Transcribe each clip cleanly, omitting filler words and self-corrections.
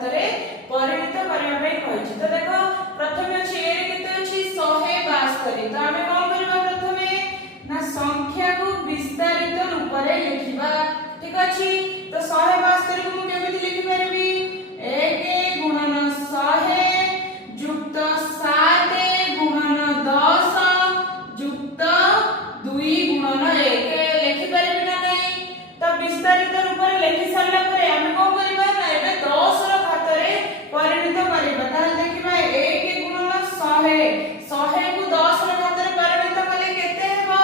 घातरे परिणत करबा पई कहिछि। तो देखो प्रथमे अछि ए रे केते अछि 172। तो आमे कोन करबा प्रथमे ना संख्या को विस्तारित रूप रे लिखिबा। ठीक अछि। तो 172 को मु केमिति लिखि परबी 1 गुणन 100 युक्त 7 गुणन 10 युक्त 2 गुणन 1 लिखि परबी ना नहीं। तो विस्तारित रूप रे लिखि सारला परे आमे कोन करबा ना एबे 10 रो घातरे परिणत करबा। ताले देखिबा 1 गुणन 100 100 को 10 रो घातरे परिणत कले केते हेबो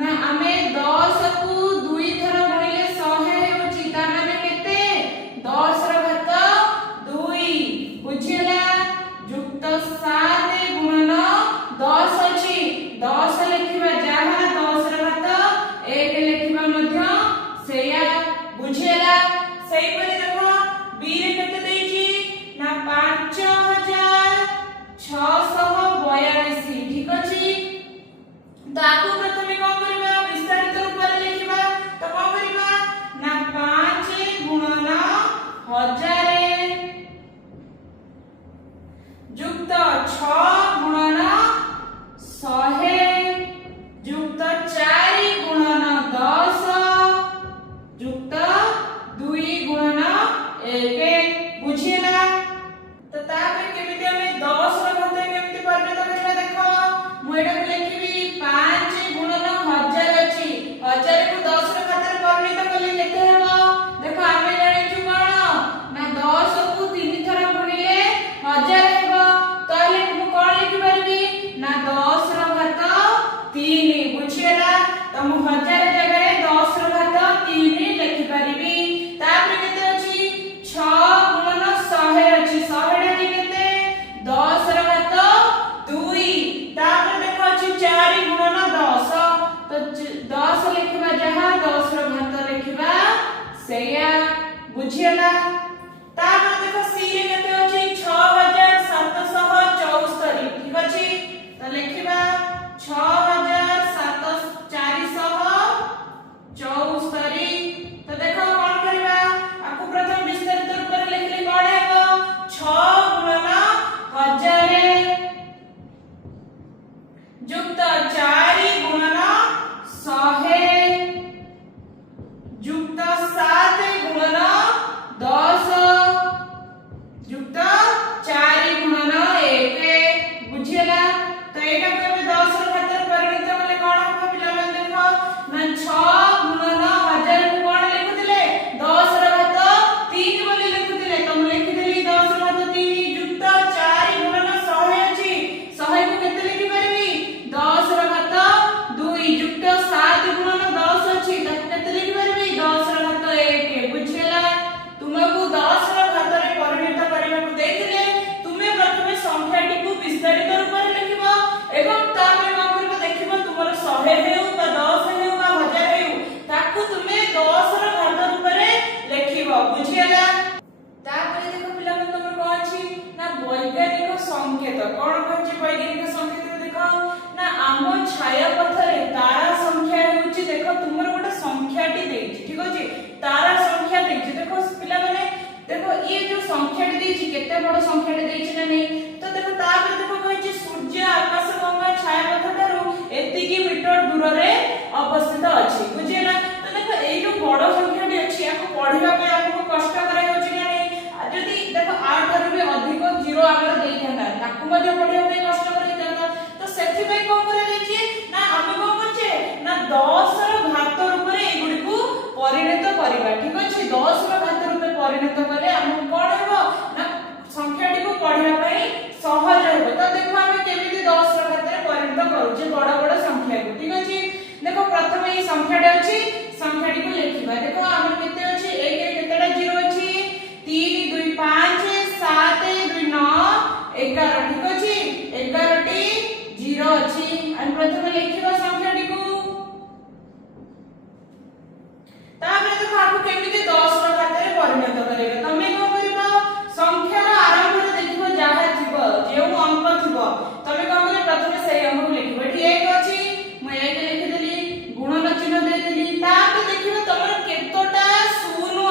ना आमे 10 को 2 थर गुणिले 100 हेउची ता माने केते 10 रो घात 2 बुझिला युक्त 7 गुणन 10 अछि 10 लिखिबा जहा 10 रो घात 1 लिखिबा मध्य सेया बुझिला। सही परि देखो बी रे केते देइची ना 5642। ठीक अछि। तो आकु प्रथमे कोन करबा विस्तारित रूप रे लिखिबा। तो कोन करबा ना 5 गुणन 1000 युक्त 6 गुणन 100 युक्त 4 गुणन 10 युक्त 2 गुणन 1 बुझिला। तो तापे केमिति हमें 10 रो घातरे केमिति परिणत करबा देखो मु एटा को लिखिबी 5 गुणन 1000 अछि 1000 को 10 रो घातरे परिणत कले केते हेबो देखो आमे जानिछु कोन ना 10 को 3 थर गुणिले 1000 हेबो। ताले मु कोन लिखि परबी ना 10 रो घात 3 बुझिला। तो मु 1000 जगह 10 रो घात 3 लिखि परबी। तापर केते अछि 6 गुणन 100 अछि 100 डी केते 10 रो घात 2। तापर देखो अछि 4 गुणन 10 तो 10 लिखिबा जहा 10 रो घात लिखिबा सेया बुझिला। तापर देखो सी रे केते अछि 6774। ठीक अछि। तो लिखिबा 6474। तो देखो कोन करबा आकु प्रथम विस्तारित रूप रे लिखले कोन हेबो 6 गुणन 1000 युक्त 4 गुणन 100 युक्त 7 गुणन 10 युक्त 4 गुणन 1 बुझिला। तो एटा को 10 रो घातरे परिणत कले कोन हो पिला मन देखो ना 6 गुणन 1000 को कोन लिखुतिले 10 रो घात 3 बोली लिखुतिले। तो मु लिखि देली 10 रो घात 3 युक्त 4 गुणन 100 अछि 100 को केते लिखि परबी 10 रो घात 2 युक्त 7 गुणन 10 अछि ताको केते लिखि परबी 10 रो घात 1 बुझिला। तुमको 10 रो घातरे परिणत करिबा को देथिले तुमे प्रथमे संख्याटी को विस्तारित रूप रे लिखिबो एवं तामे कोन करबो देखिबो तुमर 100 हेउ बा 10 हेउ बा 1000 हेउ ताकू तुमे 10 रो घात रूप रे लिखिबो बुझिला। तापरे देखो पिला मन तुमर को अछि ना वैज्ञानिक संकेत कोन कहछि वैज्ञानिक संकेत देखो ना आमो छाया पथरे तारा संख्या हेउछि देखो तुमर गोटे संख्याटी देछि। ठीक अछि तारा संख्या देछि देखो पिला माने देखो ये जो संख्याटी देछि केते बड़ संख्याटी देछि ना नहीं। तो देखो तापर देखो कहछि सूर्य आकाश गंगा छाया पथ थारु एतिकी मीटर दूर रे अवस्थित अछि बुझिला। तो देखो ए जो बड़ संख्याटी अछि याको पढिबा पे आपको कष्ट करै होछि ना नहीं। जदी देखो 8 थारु भी अधिक 0 आगर देइ थांदा ताकू मध्ये पढिबा पे कष्ट करै थांदा। तो सेथि पे कोन करे देछि ना हम कोन करछे ना 10 रो घात रूप रे एगुडी को परिणत करिबा। ठीक अछि 10 रो घात रूप रे परिणत कले हम कोन हेबो ना संख्याटी को पढिबा पई सहज हेबो। तो देखो हम केमिति 10 रो घात रे परिणत करूचे बड़ बड़ संख्या को। ठीक अछि देखो प्रथमे ई संख्याटी अछि संख्याटी को लिखिबा। देखो हमर केते अछि 1 रे केतेटा 0 अछि 3 2 5 7 2 9 11। ठीक अछि 11 टी 0 अछि हम प्रथमे लिखिबा संख्याटी को। तापर देखो आपको केमिति 10 रो घात रे परिणत करिवे तमे को करिबा संख्यार आरंभ रे देखिबो जाहा थिबो जेउ अंक थिबो तमे को करे प्रथमे सेही अंक को लिखिबो। एठी 1 अछि मु 1 लिखि देली गुणन चिन्ह दे देली तापर देखिबो तमर केतोटा शून्य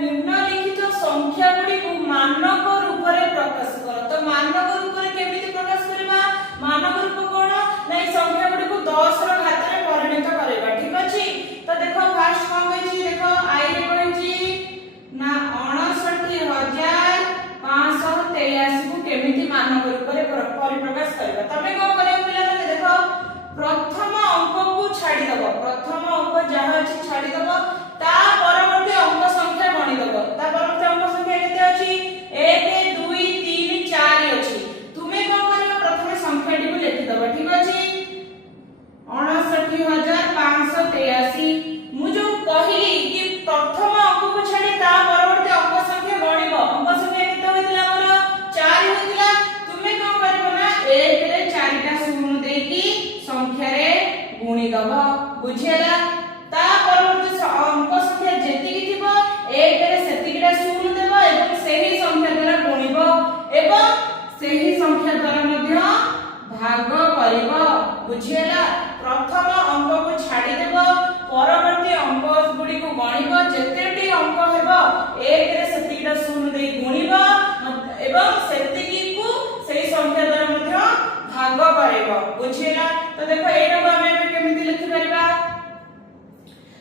निम्नलिखित संख्या गुडी को मानक रूप रे प्रकाश कर। तो मानक रूप रे केमिति प्रकाश करबा? मानक रूप कोन नै संख्या गुडी को 10 रो घात रे परिणत करबा। ठीक अछि। तो देखो फर्स्ट कोन कहछि, देखो आई रे कहछि ना 59583 को केमिति मानक रूप रे परिप्रकाश करबा। तमे कोन करियो पिला माने देखो प्रथम अंक को छाडी दबो। प्रथम अंक जहा अछि छाडी दबो, ता परवर्ती अंक संख्या गणि दबो। ता परवर्ती अंक संख्या केते अछि? 1 2 3 4 अछि। तुमे कोन करियो प्रथम संख्या टी को लिखि दबो। ठीक अछि। 59583 मु जो कहिली कि प्रथम अंक को छाडी ता परवर्ती अंक संख्या गणिबो। अंक संख्या केते होइतिला हमर 4 होइतिला। तुमे कोन करियो ना 1 रे 4 टा शून्य देकी संख्या रे गुणी दबो। बुझियला? ता परवर्ती अंक संख्या जेतिकी थिबो 1 रे सेतिकीटा शून्य देबो एवं सेही संख्या द्वारा गुणिबो एवं सेही संख्या द्वारा मध्य भाग करिबो। बुझियला? प्रथम अंक को छाडी देबो, परवर्ती अंक गुडी को गणिबो। जेतेटी अंक हेबो 1 रे सेतिकीटा शून्य देई गुणिबो एवं सेतिकी को सेही संख्या द्वारा मध्य भाग करिबो। बुझियला? तो देखो एटा को हम केमिति लिखि परिबा?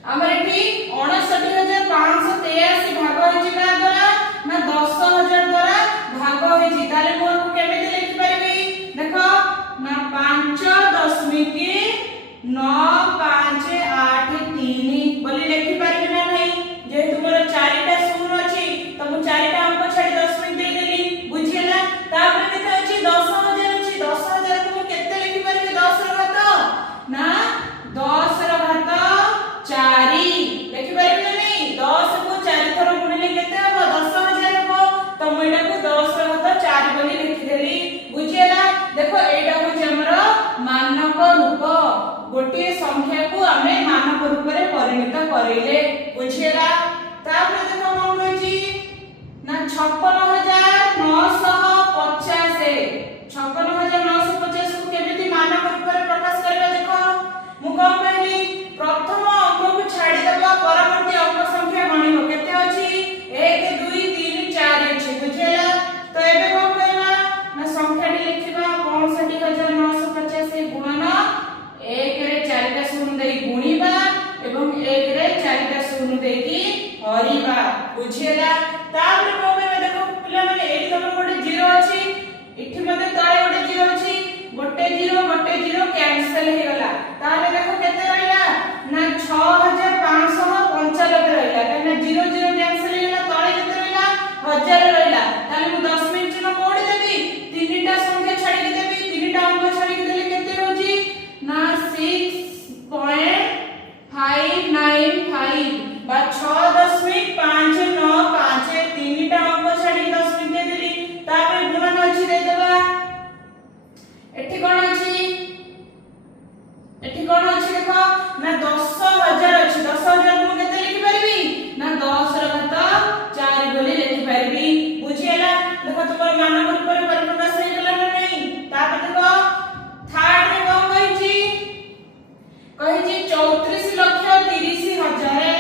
हमर एठी 59583 भाग होई जिका द्वारा ना 10000 द्वारा भाग होई जि। ताले मोर को केमिति लिखि परिबी? देखो ना 5.9583 बोली लिखि परिबी ना नहीं? जेहेतु मोर 4टा शून्य अछि त मु 4टा अंक छाडी 10 दे देली। बुझियला? तापर केते अछि? 10000 अछि। 10000 को मु केते लिखि परिबी? 10 रो घात ना 10 रो घात 4 लिखि परिबी ना नहीं? 10 को 4 थर गुणिले केते हबो? 10000 हबो। तो मु एटा को 10 रो घात 4 बोली लिखि देली। बुझियला? देखो एटा हो जे हमर मानक रूप। गोटे संख्या को हमें मानक रूप रे परिणत करिले। बुझियला? तापर देखो कोन होइची ना 56950 56950 को केमिति मानक रूप रे प्रकाश करबा? देखो मु कोन कहली प्रथम अंक को छाडी दबा, परवर्ती अंक संख्या गणिबो। केते अछि? 1 2 3 4 अछि। बुझियला? तो एबे कोन करबा ना संख्या टी लिखिबा 65950 गुणन 1 रे 4 टा शून्य देई गुणिबा एवं 1 रे 4 टा शून्य देकी हरिबा। बुझियला? तापर कोन करबा? देखो पिला माने एठी तमर गोटे 0 अछि, एठी मते तळे गोटे 0 अछि। गोटे 0 कैंसिल हे गला। ताले देखो केते रहिला ना 6595 रहिला। काना 0 0 कैंसिल हे गला, तळे केते रहिला? 1000 रहिला। ताले मु 10 मिनिट चिन्ह कोड देबी, तीनटा संख्या छाडी देबी। तीनटा अंक छाडी देले केते होची ना 6.595 बा 6.595 तीनटा अंक छाडी 10 मिनिट दे देली। तापर गुणन अछि दे देबा। एठी कोन अछि? एठी कोन अछि? देखो ना 10000 अछि। 10000 को केते लिखि परिबी? ना 10 रो घात 4 बोली लिखि परिबी। बुझियला? देखो तुमर मानक रूप रे परिप्रकाश हे गेला ना नहीं? तापर देखो थर्ड रे कोन कहिची? कहिची 34,30,000।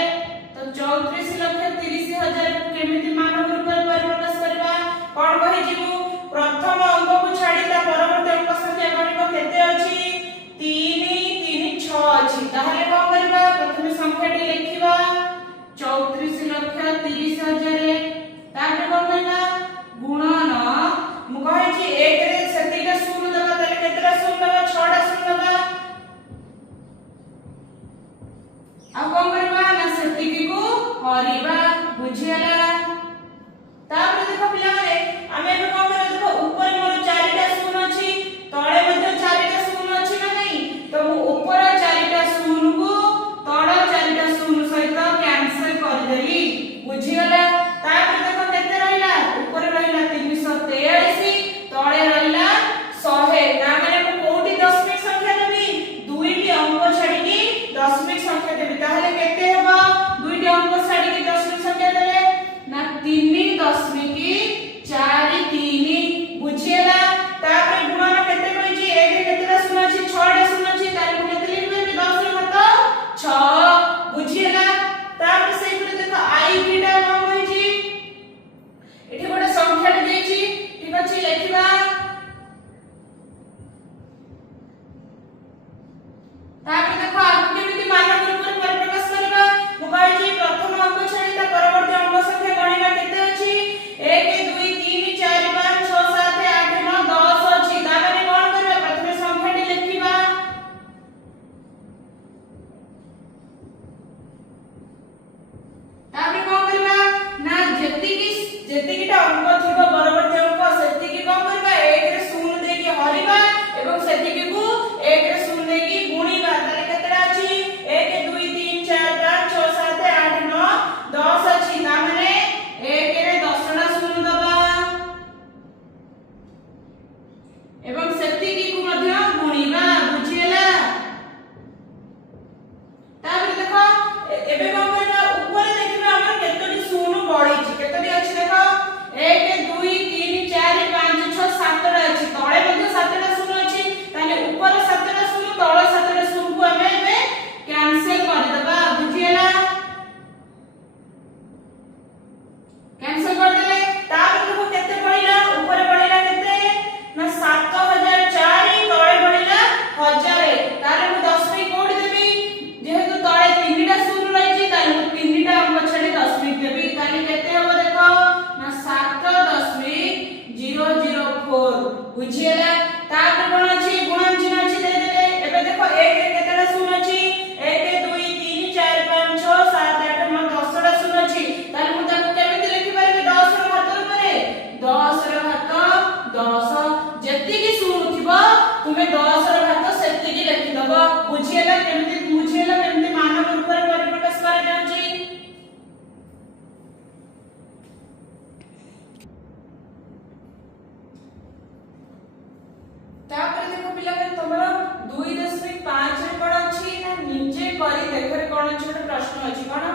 तो 34,30,000 को केमिति मानक रूप रे परिप्रकाश करबा? कोन कहिची मु प्रथम अंक को छाडी ता परवर्ती अंक संख्या गणिबो। केते अछि? 3 3 6 अछि। ताहाले कोन करबा? प्रथम संख्या टी लिखिबा। ସେତିକି କୁ 1 ରେ 0 ଦେଇକି ଗୁଣିବା ତାହେଲେ କେତେଟା ଅଛି 1 2 3 4 5 6 7 8 9 10 ଅଛି ତା ମାନେ 1 ରେ 10 ଟା ଶୂନ ଦବା ଏବଂ ସେତିକି କୁ ମଧ୍ୟ ଗୁଣିବା ବୁଝିହେଲା। तापर देखो एबे कोन करबा ऊपर देखिबा हमर केतोटी शून्य बढिछि केतोटी अछि देखो 1 2 3 4 5 6 7 टा अछि तळे मध्ये 7 टा शून्य अछि ताले ऊपर 7 टा शून्य तळे 7 टा शून्य को हमें एबे कैंसिल कर देबा बुझियला कैंसिल कर देले तापर देखो केते बढिला ऊपर बढिला केते ना 7004 तळे बढिला 1000 तारे मु 10 रे कोड देबी जेहेतु तळे 3 टा शून्य रहिछि ताले मु 3 टा अंक छडे 10 देबी ताले केते हबो देखो ना 7.004 बुझियला तापर कोन अछि गुणन चिन्ह अछि दे देले एबे देखो 1 रे केतेटा शून्य अछि 1 2 3 4 5 6 7 8 9 10 टा शून्य अछि ताले मु ताको केमिति लिखि पारिबे 10 रो घात करे 10 रो घात 10 जेतिकी शून्य थिबो तुमे 10 रो घात सेतिकी लिखि दबो बुझियला केमिति मानक रूप रे परिप्रकाश करा जाउछि। तापर देखो पिला के तमरो 2.5 रे कोन अछि ना निजे करी देखरे कोन अछि ଗୋଟେ प्रश्न अछि कोन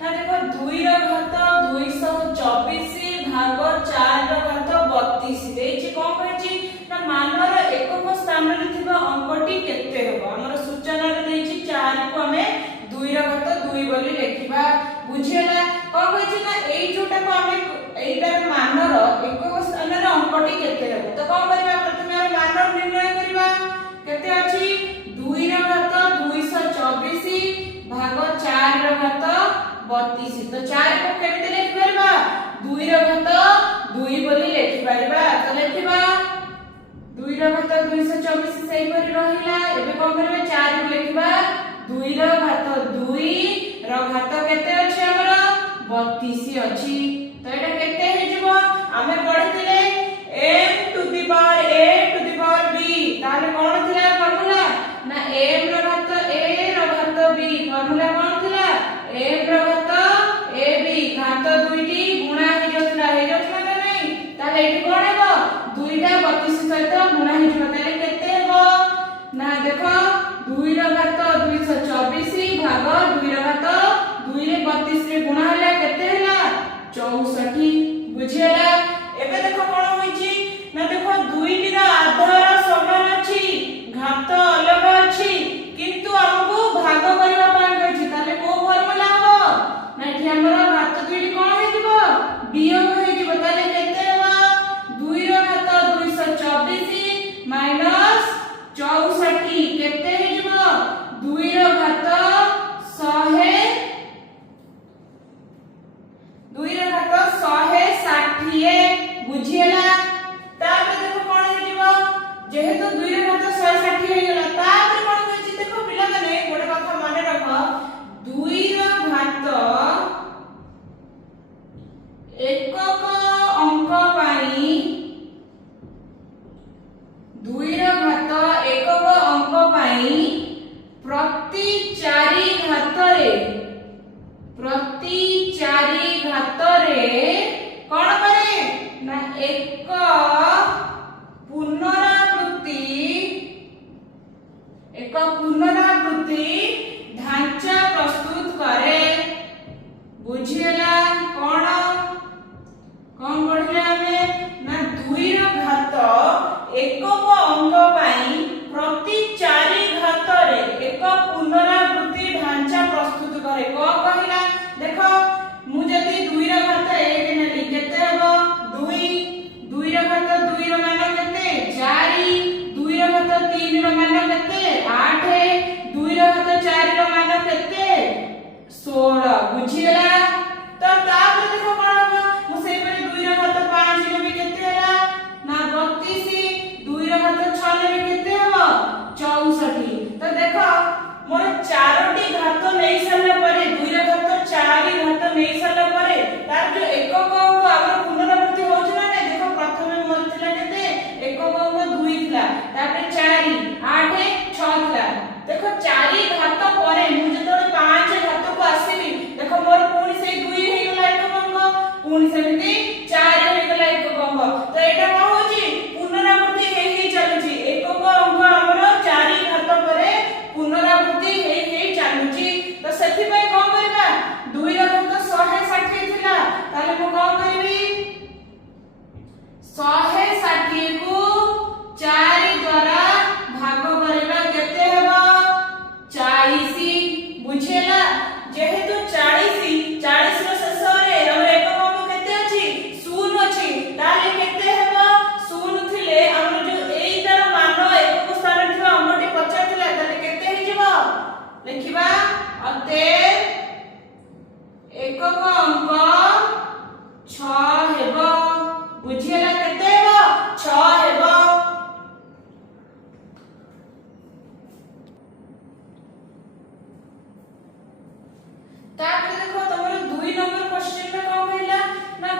ना देखो 2 रो घात 224 भाग 4 रो घात 32 देछि कोन कहछि ना मानर एकक स्थान रे थिबा अंकटी केते होबो हमर सूचना रे देछि 4 को हमें 2 रो घात 2 बोली लेखिबा बुझियला कोन कहछि ना एई जोटा को हमें एइटार मानर एकक स्थान रे अंकटी केते होबो तो कोन करबा प्रथमे हम मानर निर्णय करबा केते अछि 2 रो घात 224 भाग 4 रो घात 32 तो 4 को केते लिखि परबा 2 रो घात 2 बोली लेखि परबा तो लेखिबा 2 रो घात 224 सही परि रहिला एबे कोन करबा 4 को लेखिबा 2 रो घात 2 रो घात केते अछि हमर 32 अछि तो एटा केते हे जिवो हमें पढिथिले m to the power a to the power b ताले कोन थिला फॉर्मूला ना m रो घात a रो घात b फॉर्मूला कोन थिला m रो घात ab घात दुईटी गुणा हे जोतला ना नहीं ताले एठी कोन हेबो दुईटा 32 सहित गुणा हे जो ताले केते हेबो ना देखो 2 रो घात 224 भाग 2 रो घात 2 रे 32 रे गुणा होला केते होला 64 बुझियला एबे देखो कोन होइछि ना देखो दुईटी रा आधार समान अछि घात अलग अछि किंतु हमको भाग करबा पाए कहछि ताले को फॉर्मूला हो ना एठी हमर घात दुईटी कोन हे जिवो वियोग हे जिवो ताले केते हेबो 2 रो घात 224 माइनस 64 केते हे जिवो 2 रो घात 100 2 रो घात 160 बुझियला तापर देखो कोन हे जिवो जेहेतु 2 रो घात 160 हे गेला तापर कोन कहछि देखो पिला माने गोटे कथा माने रखो 2 रो घात एकक अंक पाई 2 रो घात एकक अंक पाई प्रति 4 घात रे कोन करे ना एक पुनरावृत्ति ढांचा प्रस्तुत करे बुझियला कोन कोन पढिले हमें ना 2 रो घात एकक अंक पाई प्रति 4 घात रे एक पुनरावृत्ति ढांचा प्रस्तुत करे को कहिला देखो मु जदी 2 रो घात 1 नेली केते हबो 2 रो घात 2 रो मान केते 4 2 रो घात 3 रो मान केते 8 2 रो घात 4 रो मान केते 16 बुझियला तो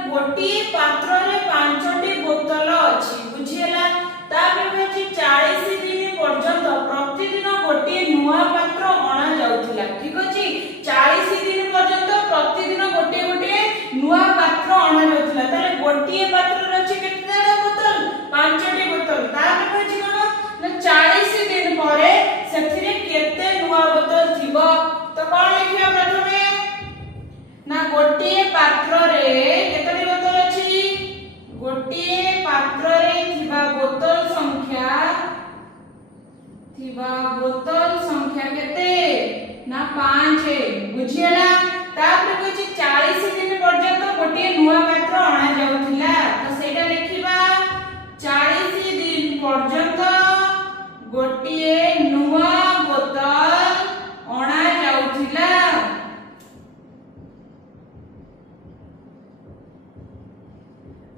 गोटे पात्र रे 5टी बोतल अछि बुझियला तापर होछि 40 दिन पर्यंत प्रतिदिन गोटे नुआ पात्र अणा जाउथिला ठीक अछि 40 दिन पर्यंत प्रतिदिन गोटे गोटे नुआ पात्र अणा जाउथिला ताले गोटे पात्र रे अछि केतेटा बोतल 5टी बोतल तापर होछि कोन ना 40 दिन परे सेथिरे केते नुआ बोतल थिबो तो कोन लिखिया प्रथमे ना गोटे पात्र रे केतटी बोतल अछि गोटे पात्र रे थिबा बोतल संख्या केते ना 5 बुझियला तापर कहछि 40 दिन पर्यंत गोटे नुआ पात्र अणा जाउथिला तो सेटा लिखिबा 40 दिन पर्यंत गोटे नुआ बोतल अणा जाउथिला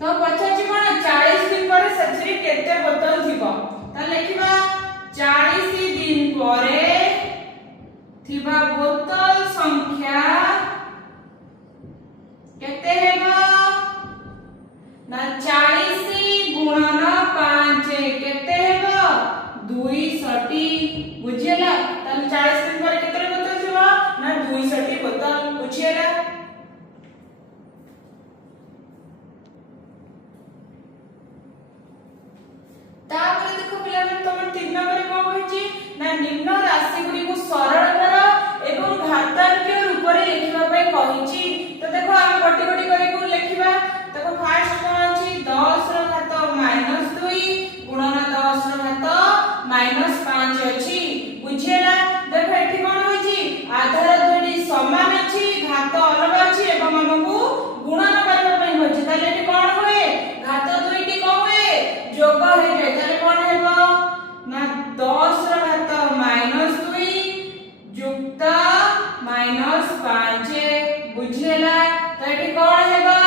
तो पछछि कोन 40 दिन पर सेथि केते बोतल थिबो त लिखिबा 40 दिन परे थिबा बोतल संख्या केते हेबो ना 40 गुणन 5 केते हेबो 200 बुझियला त 40 दिन पर केते बोतल थिबो ना 200 बोतल बुझियला तापर देखो पिला में तुम 3 नंबर कोन होछि ना निम्न राशि गुडी को सरल कर एवं घातांकीय रूप रे लिखिबा पय कहिछि तो देखो हम गोटी गोटी करी को लिखिबा देखो फर्स्ट कोन अछि 10 रो घात -2 गुणन 10 रो घात -5 अछि बुझियला देखो एठी कोन होछि आधार दुडी समान अछि घात अलग अछि एवं हमकु गुणन करबा पय होछि ताले एठी कोन होए घात दुईटी कोन होए जोग हे जाय ताले कोन हेबो ना 10 रो घात -2 युक्त -5 बुझियला तो एठी कोन हेबो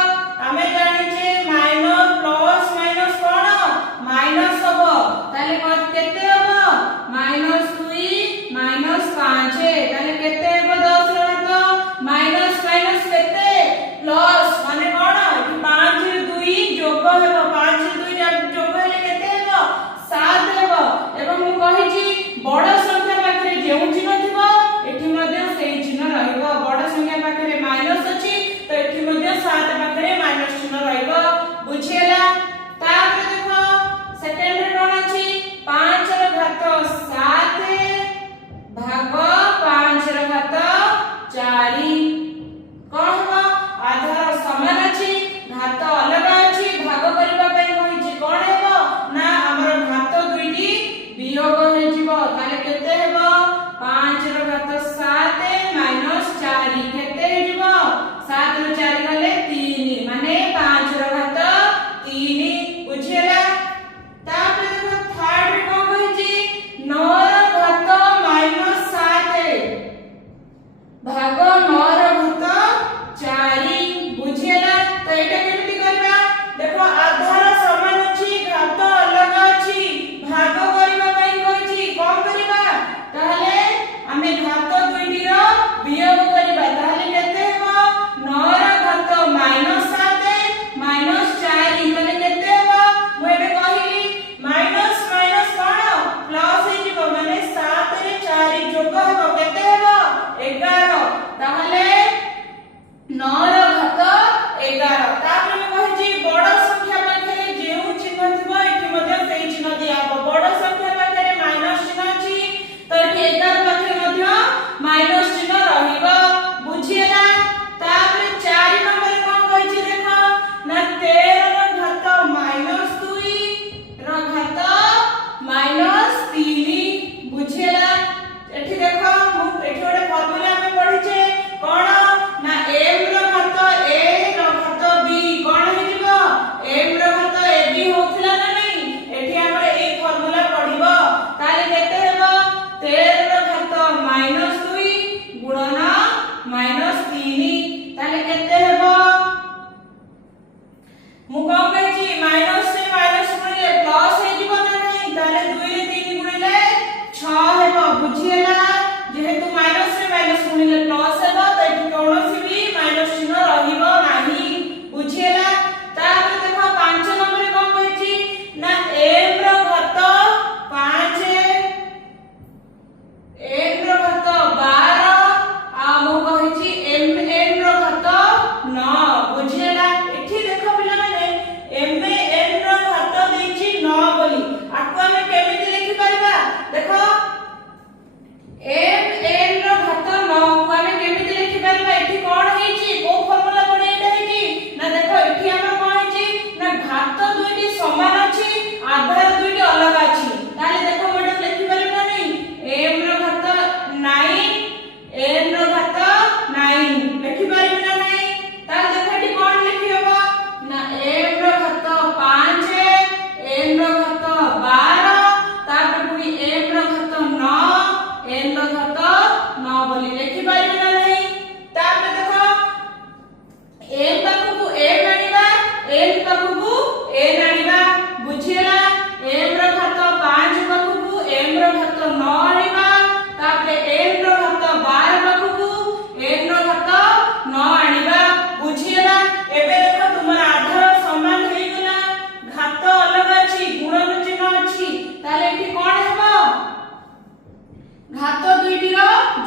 हमें जानि जे माइनस प्लस माइनस कोन माइनस हबो ताले कोन केते हबो -2 -5 ताले केते हेबो 10 रो घात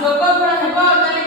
ଯୋଗ ଫଳ ହେବ ତାହେଲେ